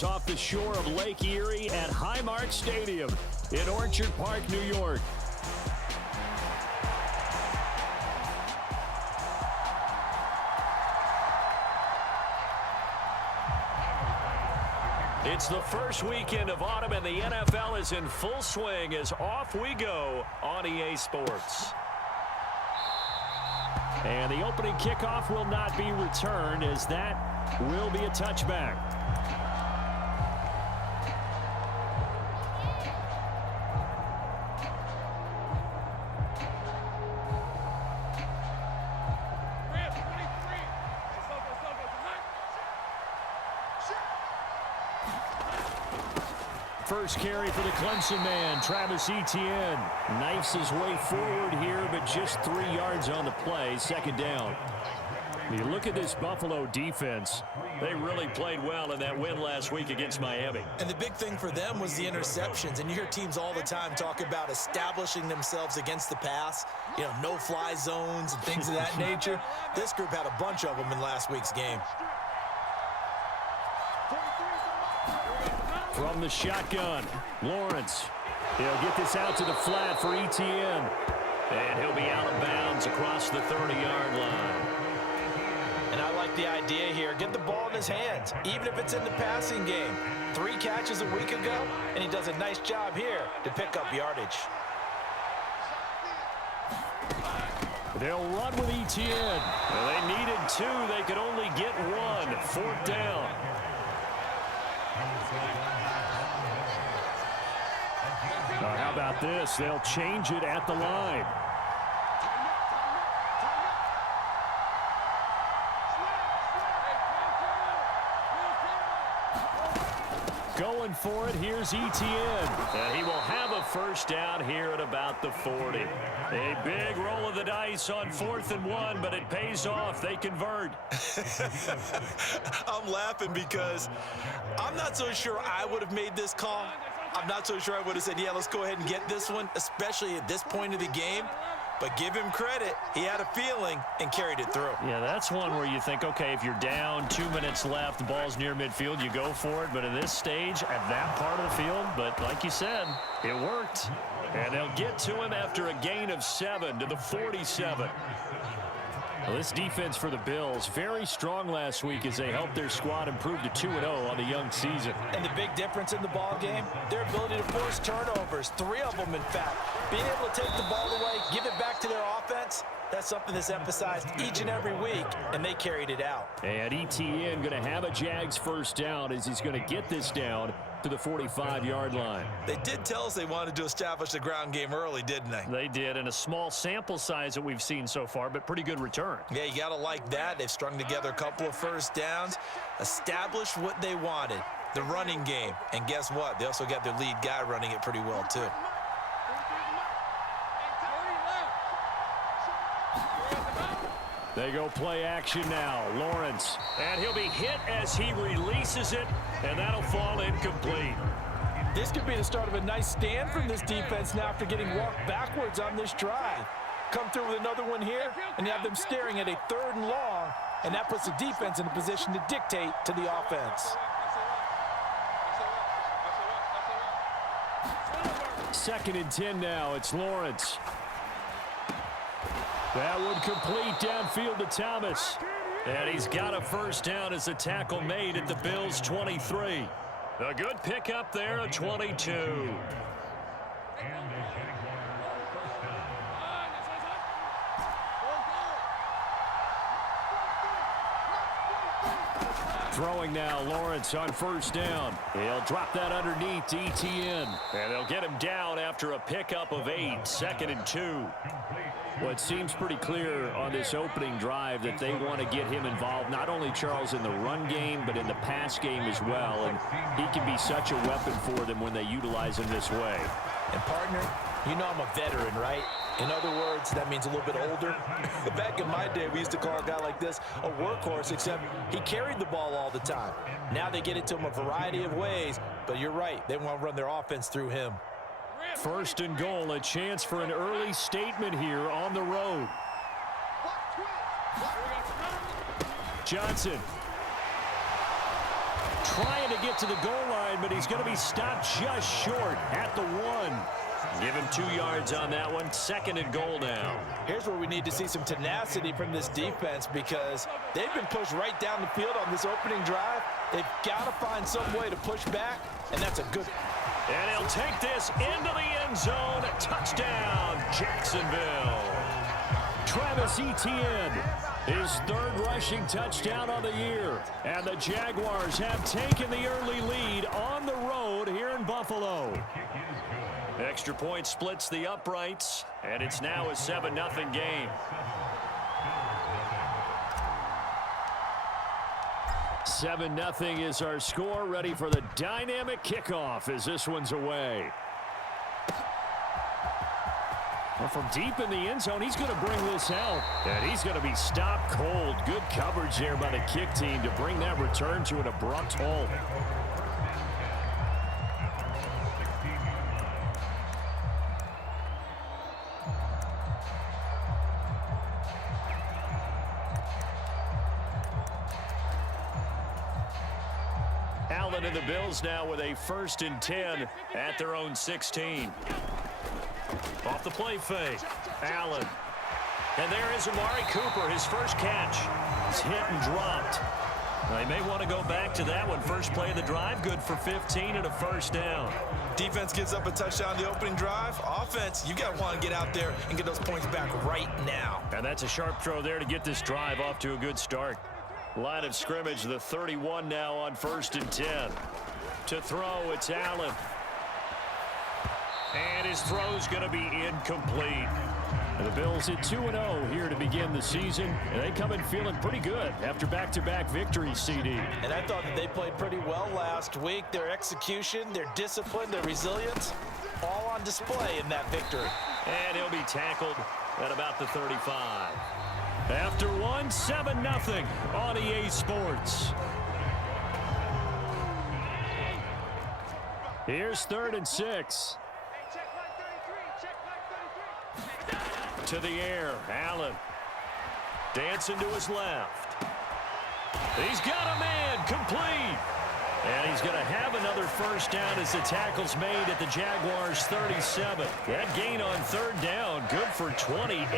is off the shore of Lake Erie at Highmark Stadium in Orchard Park, New York. It's the first weekend of autumn, and the NFL is in full swing as off we go on EA Sports. And the opening kickoff will not be returned, as that will be a touchback. First carry for the Clemson man, Travis Etienne. Knifes his way forward here, but just 3 yards on the play, second down. You look at this Buffalo defense. They really played well in that win last week against Miami. And the big thing for them was the interceptions. And you hear teams all the time talk about establishing themselves against the pass, you know, no-fly zones and things of that nature. This group had a bunch of them in last week's game. From the shotgun, Lawrence. He'll get this out to the flat for Etienne. And he'll be out of bounds across the 30-yard line. And I like the idea here. Get the ball in his hands, even if it's in the passing game. 3 catches a week ago, and he does a nice job here to pick up yardage. They'll run with Etienne. Well, they needed 2. They could only get 1. 4th down. How about this? They'll change it at the line. Going for it, here's Etienne. And he will have a first down here at about the 40. A big roll of the dice on 4th and 1, but it pays off. They convert. I'm laughing because I'm not so sure I would have made this call. I'm not so sure I would have said, yeah, let's go ahead and get this one, especially at this point of the game. But give him credit. He had a feeling and carried it through. Yeah, that's one where you think, okay, if you're down, 2 minutes left, the ball's near midfield, you go for it. But at this stage, at that part of the field, but like you said, it worked. And they'll get to him after a gain of 7 to the 47. Well, this defense for the Bills, very strong last week as they helped their squad improve to 2-0 on the young season. And the big difference in the ball game, their ability to force turnovers, 3 of them in fact. Being able to take the ball away, give it back to their offense, that's something that's emphasized each and every week, and they carried it out. And Etienne going to have a Jags first down as he's going to get this down to the 45-yard line. They did tell us they wanted to establish the ground game early, didn't they? They did, and a small sample size that we've seen so far, but pretty good return. Yeah, you got to like that. They've strung together a couple of first downs, established what they wanted, the running game. And guess what? They also got their lead guy running it pretty well, too. They go play action now. Lawrence. And he'll be hit as he releases it, and that'll fall incomplete. This could be the start of a nice stand from this defense now after getting walked backwards on this drive. Come through with another one here, and you have them staring at a 3rd and long, and that puts the defense in a position to dictate to the offense. 2nd and 10 now. It's Lawrence. That would complete downfield to Thomas. And he's got a first down as the tackle made at the Bills' 23. A good pickup there at 22. Throwing now, Lawrence on first down. He'll drop that underneath to Etienne. And they'll get him down after a pickup of 8, 2nd and 2. Well, it seems pretty clear on this opening drive that they want to get him involved, not only, Charles, in the run game, but in the pass game as well. And he can be such a weapon for them when they utilize him this way. And, partner, you know I'm a veteran, right? In other words, that means a little bit older. Back in my day, we used to call a guy like this a workhorse, except he carried the ball all the time. Now they get it to him a variety of ways, but you're right. They want to run their offense through him. 1st and goal, a chance for an early statement here on the road. Johnson. Trying to get to the goal line, but he's going to be stopped just short at the 1. Give him 2 yards on that one. 2nd and goal now. Here's where we need to see some tenacity from this defense because they've been pushed right down the field on this opening drive. They've got to find some way to push back, and that's a good. And he'll take this into the end zone. Touchdown, Jacksonville. Travis Etienne, his 3rd rushing touchdown on the year. And the Jaguars have taken the early lead on the road here in Buffalo. Extra point splits the uprights, and it's now a 7-0 game. 7-0 is our score, ready for the dynamic kickoff as this one's away. Well, from deep in the end zone, he's going to bring this out, and he's going to be stopped cold. Good coverage there by the kick team to bring that return to an abrupt halt. Allen and the Bills now with a 1st and 10 at their own 16. Off the play fake. Allen. And there is Amari Cooper, his first catch. He's hit and dropped. They may want to go back to that one. First play of the drive, good for 15 and a 1st down. Defense gives up a touchdown the opening drive. Offense, you got to want to get out there and get those points back right now. And that's a sharp throw there to get this drive off to a good start. Line of scrimmage, the 31 now on 1st and 10. To throw, it's Allen. And his throw's going to be incomplete. And the Bills at 2-0 here to begin the season. And they come in feeling pretty good after back-to-back victories, CD. And I thought that they played pretty well last week. Their execution, their discipline, their resilience, all on display in that victory. And he'll be tackled at about the 35. After 7-0 on EA Sports. Here's 3rd and 6. To the air, Allen. Dancing to his left. He's got a man, complete. And he's going to have another 1st down as the tackle's made at the Jaguars' 37. That gain on 3rd down, good for 28.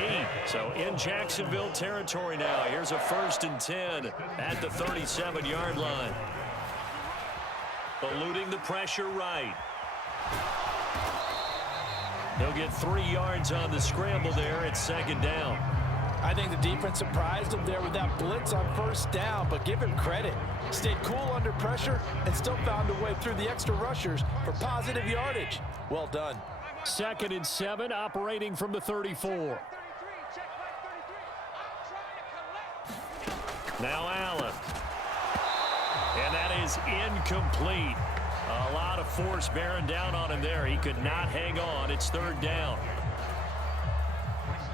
So in Jacksonville territory now. Here's a 1st and 10 at the 37-yard line. Eluding the pressure right. He'll get 3 yards on the scramble there at 2nd down. I think the defense surprised him there with that blitz on 1st down, but give him credit. Stayed cool under pressure and still found a way through the extra rushers for positive yardage. Well done. 2nd and 7, operating from the 34. Now Allen. And that is incomplete. A lot of force bearing down on him there. He could not hang on. It's 3rd down.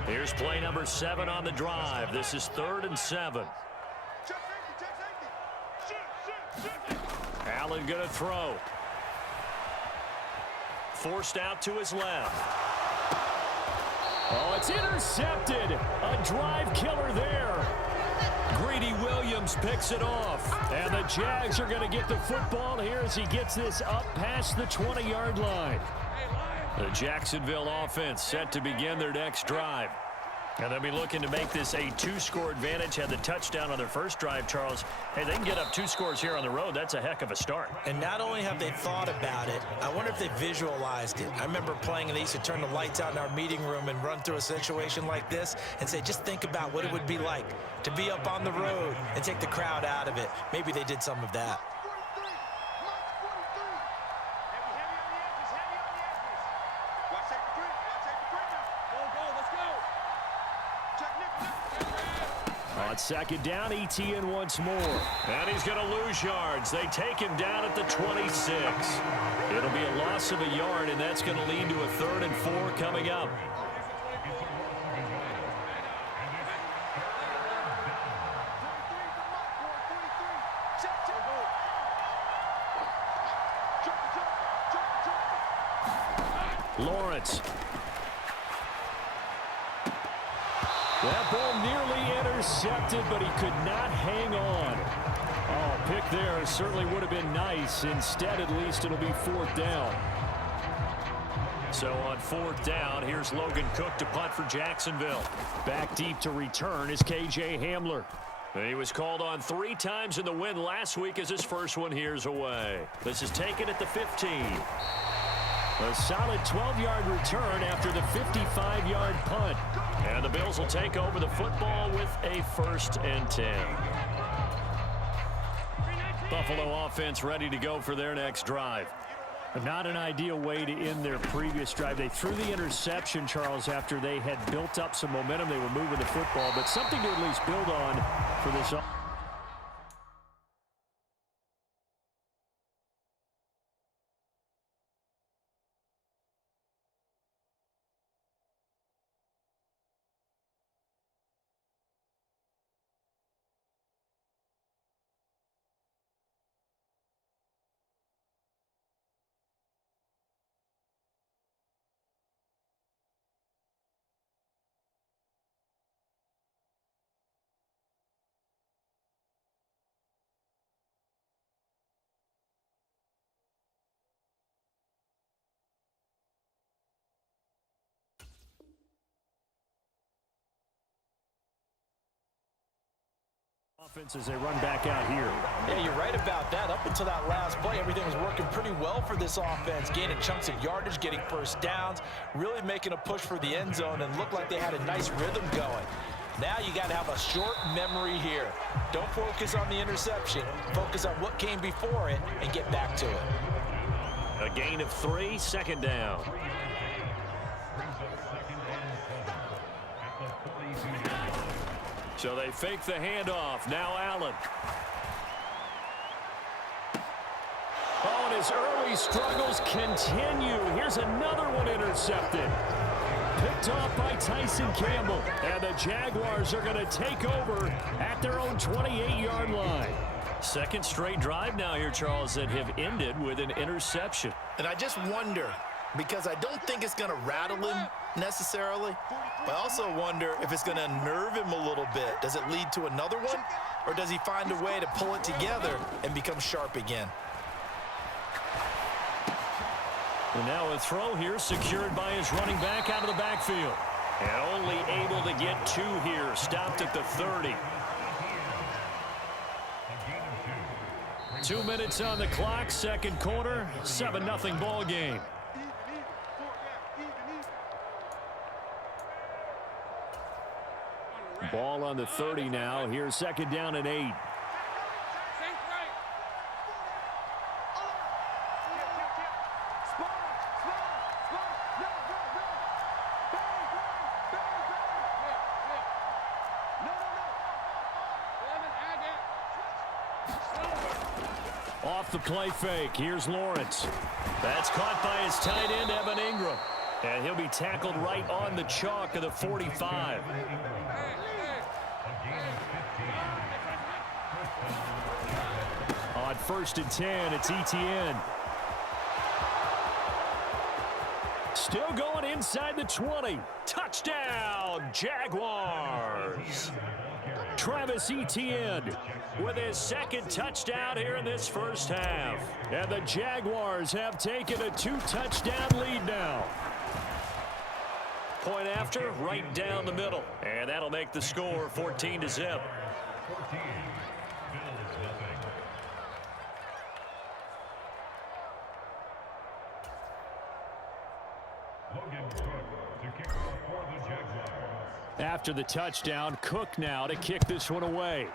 Here's play number 7 on the drive. This is 3rd and 7. Allen going to throw. Forced out to his left. Oh, it's intercepted. A drive killer there. Greedy Williams picks it off. And the Jags are going to get the football here as he gets this up past the 20-yard line. The Jacksonville offense set to begin their next drive. And they'll be looking to make this a 2-score advantage. Had the touchdown on their first drive, Charles. Hey, they can get up 2 scores here on the road. That's a heck of a start. And not only have they thought about it, I wonder if they visualized it. I remember playing and they used to turn the lights out in our meeting room and run through a situation like this and say, just think about what it would be like to be up on the road and take the crowd out of it. Maybe they did some of that. On 2nd down, Etienne once more. And he's going to lose yards. They take him down at the 26. It'll be a loss of a yard, and that's going to lead to a 3rd and 4 coming up. Lawrence. That ball nearly intercepted, but he could not hang on. Oh, pick there certainly would have been nice. Instead, at least it'll be fourth down. So on fourth down, here's Logan Cook to punt for Jacksonville. Back deep to return is K.J. Hamler. He was called on 3 times in the win last week as his first one here's away. This is taken at the 15. A solid 12-yard return after the 55-yard punt. And the Bills will take over the football with a 1st and 10. Buffalo offense ready to go for their next drive. Not an ideal way to end their previous drive. They threw the interception, Charles, after they had built up some momentum. They were moving the football, but something to at least build on for this. Offense as they run back out here. Yeah, you're right about that. Up until that last play, everything was working pretty well for this offense. Gaining chunks of yardage, getting first downs, really making a push for the end zone, and looked like they had a nice rhythm going. Now you got to have a short memory here. Don't focus on the interception. Focus on what came before it and get back to it. A gain of 3, 2nd down. So they fake the handoff. Now Allen. Oh, and his early struggles continue. Here's another one intercepted. Picked off by Tyson Campbell. And the Jaguars are going to take over at their own 28-yard line. 2nd straight drive now here, Charles, that have ended with an interception. And I just wonder, because I don't think it's going to rattle him necessarily, but I also wonder if it's going to unnerve him a little bit. Does it lead to another one, or does he find a way to pull it together and become sharp again? And now a throw here secured by his running back out of the backfield. And only able to get 2 here. Stopped at the 30. 2 minutes on the clock. 2nd quarter. 7-0 ball game. Ball on the 30 now. Here's 2nd down and 8. Off the play fake. Here's Lawrence. That's caught by his tight end, Evan Ingram. And he'll be tackled right on the chalk of the 45. On 1st and 10, it's Etienne. Still going inside the 20. Touchdown, Jaguars. Travis Etienne with his 2nd touchdown here in this first half. And the Jaguars have taken a 2-touchdown lead now. Point after, right down the middle. And that'll make the score 14-0. After the touchdown, Cook now to kick this one away.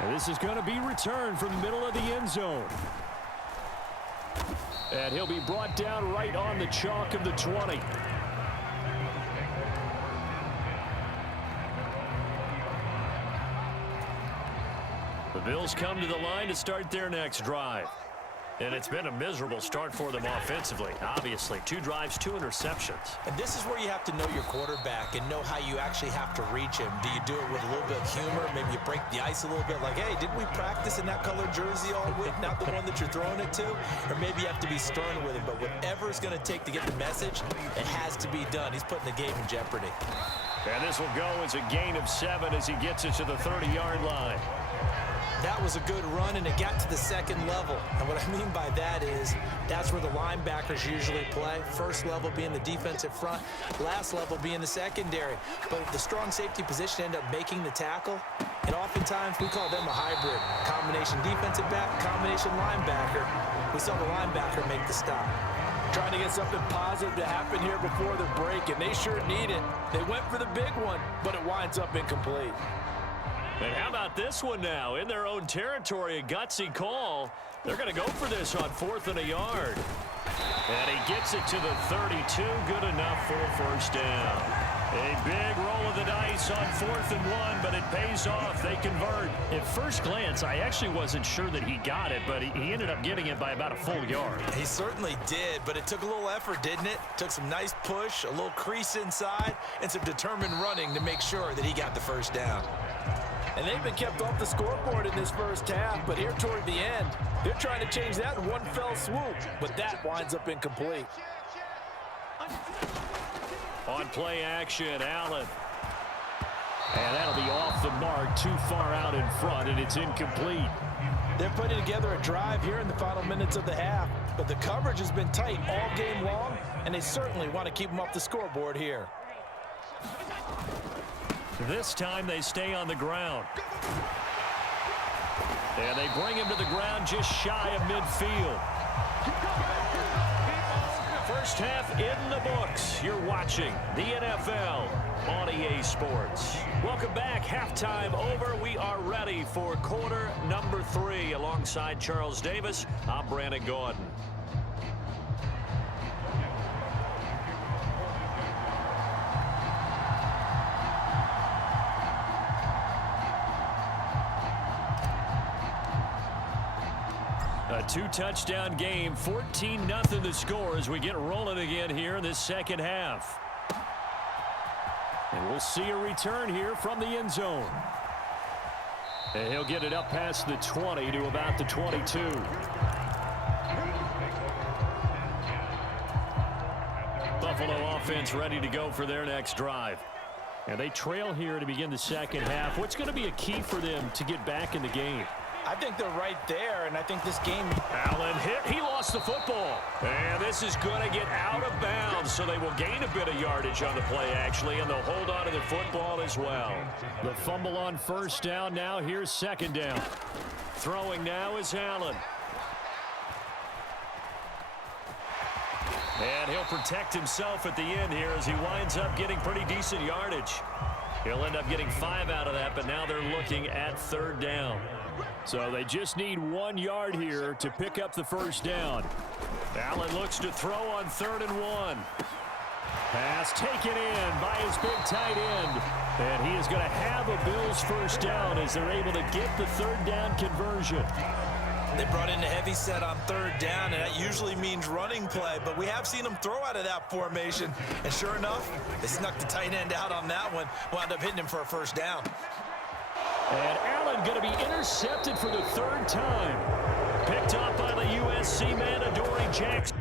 And this is going to be returned from the middle of the end zone. And he'll be brought down right on the chalk of the 20. The Bills come to the line to start their next drive. And it's been a miserable start for them offensively. Obviously, 2 drives, 2 interceptions. And this is where you have to know your quarterback and know how you actually have to reach him. Do you do it with a little bit of humor? Maybe you break the ice a little bit like, hey, didn't we practice in that colored jersey all week, not the one that you're throwing it to? Or maybe you have to be stern with him. But whatever it's going to take to get the message, it has to be done. He's putting the game in jeopardy. And this will go as a gain of 7 as he gets it to the 30-yard line. That was a good run, and it got to the second level. And what I mean by that is that's where the linebackers usually play. First level being the defensive front, last level being the secondary. But the strong safety position ended up making the tackle, and oftentimes we call them a hybrid. Combination defensive back, combination linebacker. We saw the linebacker make the stop. Trying to get something positive to happen here before the break, and they sure need it. They went for the big one, but it winds up incomplete. And how about this one now? In their own territory, a gutsy call. They're going to go for this on 4th and a yard. And he gets it to the 32. Good enough for a first down. A big roll of the dice on 4th and 1, but it pays off. They convert. At first glance, I actually wasn't sure that he got it, but he ended up getting it by about a full yard. He certainly did, but it took a little effort, didn't it? Took some nice push, a little crease inside, and some determined running to make sure that he got the first down. And they've been kept off the scoreboard in this first half, but here toward the end, they're trying to change that in one fell swoop, but that winds up incomplete. On play action, Allen. And that'll be off the mark, too far out in front, and it's incomplete. They're putting together a drive here in the final minutes of the half, but the coverage has been tight all game long, and they certainly want to keep them off the scoreboard here. This time they stay on the ground. And they bring him to the ground just shy of midfield. First half in the books. You're watching the NFL on EA Sports. Welcome back. Halftime over. We are ready for quarter number 3. Alongside Charles Davis, I'm Brandon Gordon. A 2-touchdown game, 14-0 the score as we get rolling again here in this second half. And we'll see a return here from the end zone. And he'll get it up past the 20 to about the 22. Buffalo offense ready to go for their next drive. And they trail here to begin the second half. What's going to be a key for them to get back in the game? I think they're right there, and I think this game... Allen hit. He lost the football. And this is going to get out of bounds, so they will gain a bit of yardage on the play, actually, and they'll hold on to the football as well. The fumble on first down. Now here's second down. Throwing now is Allen. And he'll protect himself at the end here as he winds up getting pretty decent yardage. He'll end up getting 5 out of that, but now they're looking at third down. So they just need 1 yard here to pick up the first down. Allen looks to throw on 3rd and 1. Pass taken in by his big tight end. And he is going to have a Bills first down as they're able to get the third down conversion. They brought in the heavy set on third down, and that usually means running play, but we have seen them throw out of that formation. And sure enough, they snuck the tight end out on that one, wound up hitting him for a first down. And Allen going to be intercepted for the 3rd time. Picked up by the USC man, Adoree Jackson.